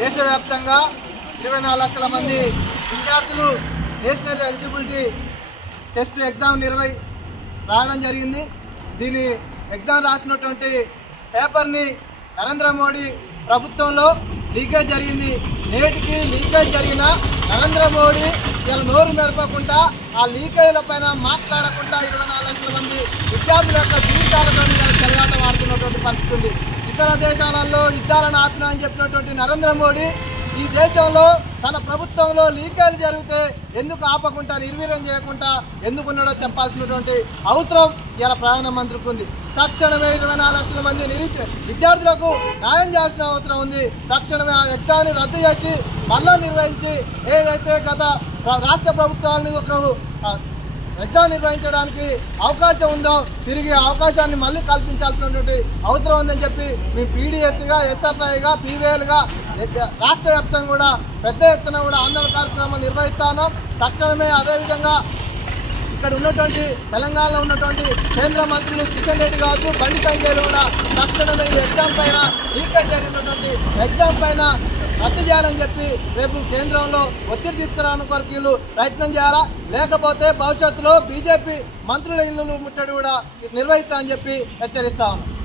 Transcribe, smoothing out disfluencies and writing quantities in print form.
దేశవ్యాప్తంగా 24 లక్షల మంది విద్యార్థులు నేషనల్ ఎలిజిబిలిటీ టెస్ట్ ఎగ్జామ్ రాయడం జరిగింది. దీని ఎగ్జామ్ రాసినటువంటి పేపర్ని నరేంద్ర మోడీ ప్రభుత్వంలో లీకేజ్ జరిగింది. నేటికి లీకేజ్ జరిగిన నరేంద్ర మోడీ ఇలా నోరు మెరపకుండా ఆ లీకేజ్ల పైన మాట్లాడకుండా 24 లక్షల మంది విద్యార్థుల యొక్క జీవితాలతో చెలగాటం ఆడుతున్నటువంటి పరిస్థితి ఉంది. ఇతర దేశాలలో యుద్ధాలను ఆపినా అని చెప్పినటువంటి నరేంద్ర మోడీ ఈ దేశంలో తన ప్రభుత్వంలో లీకేజ్ జరిగితే ఎందుకు ఆపకుండా నిర్వీర్యం చేయకుండా ఎందుకున్నాడో చెప్పాల్సినటువంటి అవసరం ఇలా ప్రధానమంత్రికి ఉంది. తక్షణమే 24 లక్షల మంది విద్యార్థులకు న్యాయం చేయాల్సిన అవసరం ఉంది. తక్షణమే ఆ ఎగ్జామ్ని రద్దు చేసి మళ్ళా నిర్వహించి ఏదైతే గత రాష్ట్ర ప్రభుత్వాలను ఎగ్జామ్ నిర్వహించడానికి అవకాశం ఉందో తిరిగి అవకాశాన్ని మళ్ళీ కల్పించాల్సినటువంటి అవసరం ఉందని చెప్పి మేము పీడీఎస్గా, ఎస్ఎఫ్ఐగా, పీవీఎల్గా రాష్ట్ర వ్యాప్తంగా కూడా పెద్ద ఎత్తున కూడా ఆందోళన కార్యక్రమాలు నిర్వహిస్తున్నాం. తక్షణమే అదేవిధంగా ఇక్కడ ఉన్నటువంటి తెలంగాణలో ఉన్నటువంటి కేంద్ర మంత్రులు కిషన్ రెడ్డి కావచ్చు, బండి సంజయ్లు కూడా తక్షణమే ఈ ఎగ్జామ్ పైన లీకేజ్ జరిగినటువంటి ఎగ్జామ్ పైన రద్దు చేయాలని చెప్పి రేపు కేంద్రంలో ఒత్తిడి తీసుకురావడానికి కొరకు వీళ్ళు ప్రయత్నం చేయాలా, లేకపోతే భవిష్యత్తులో బీజేపీ మంత్రుల ఇల్లు ముట్టడి కూడా నిర్వహిస్తామని చెప్పి హెచ్చరిస్తా ఉన్నాం.